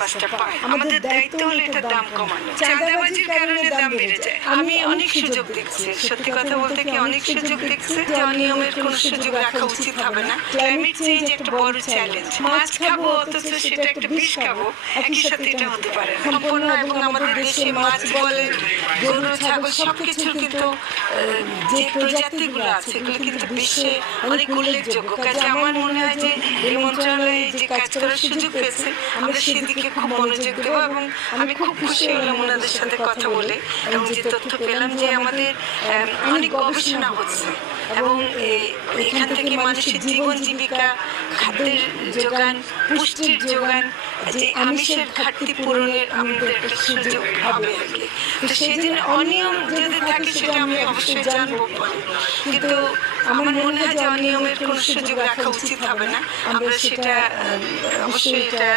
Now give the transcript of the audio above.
মাছটা পায়। আমাদের দায়িত্ব হলো এটার দাম কমানো। চাঁদাবাজির কারণে দাম বেড়ে যায়। আমি অনেক সুযোগ দেখছি, সত্যি কথা বলতে কি অনেক সুযোগ দেখছি যে অনিয়মের কোনো সুযোগ রাখা উচিত হবে না। ক্লাইমেট চেঞ্জ একটা বড় চ্যালেঞ্জ। মাছ খাবো অথচ সেটা একটা বিষ খাবো, একই সাথে এটা হতে পারে না। সম্পূর্ণ এবং আমাদের দেশে মাছ বলেন, গরু ছাগল সবকিছুর কিন্তু যে প্রজাতিগুলো আছে এগুলো কিন্তু বিশ্বে অনেক উল্লেখযোগ্য। কাজে আমার মনে হয় যে এই মন্ত্রণালয়ে যে কাজ করার সুযোগ পেয়েছে আমরা সেদিকে খুব মনোযোগ দেবো এবং আমি খুব খুশি হলাম ওনাদের সাথে কথা বলে এবং যে তথ্য পেলাম যে আমাদের অনেক গবেষণা হচ্ছে এবং এখান থেকে মানুষের জীবন জীবিকা, খাদ্যের যোগান, পুষ্টির যোগান, যে আমিষের ঘাটতি পূরণের আমাদের একটা সুযোগ হবে আর কি। তো সেই জন্য অনিয়ম যদি থাকে সেটা আমি অবশ্যই জানবো পরে, কিন্তু আমার মনে হয় যে অনিয়মের কোনো সুযোগ রাখা উচিত হবে না। আমরা সেটা অবশ্যই এটা